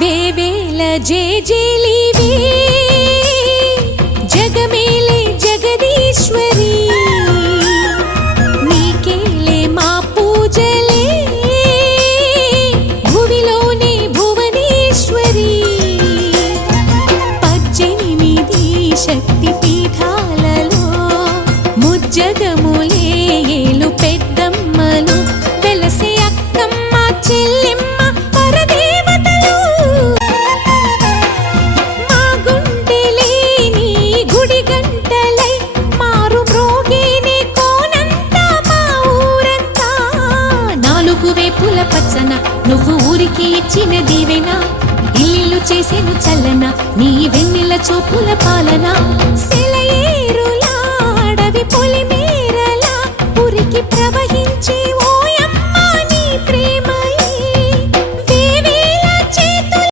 వేవేల జేజేలివే జగమేలే జగదీశ్వరి నీకేలే మా పూజలే భువిలోనే భువనేశ్వరి పద్దెనిమిది శక్తి పీఠాలలో ముజ్జగములే నాలుగు వేపుల పచ్చన. నువ్వు ఊరికి ఇచ్చిన దీవెన. ఇల్లు చేసేను చల్లన. నీ వెన్నెల చూపుల పాలన.